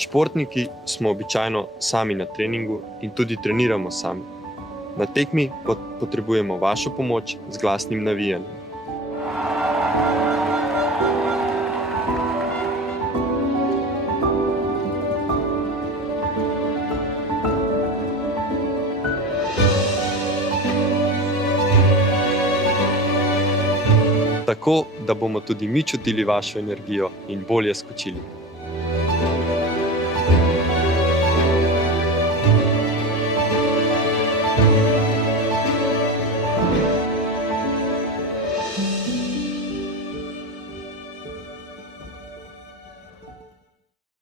Športniki smo običajno sami na treningu in tudi treniramo sami. Na tekmi potrebujemo vašo pomoč z glasnim navijanjem. Tako, da bomo tudi mi čutili vašo energijo in bolje skočili.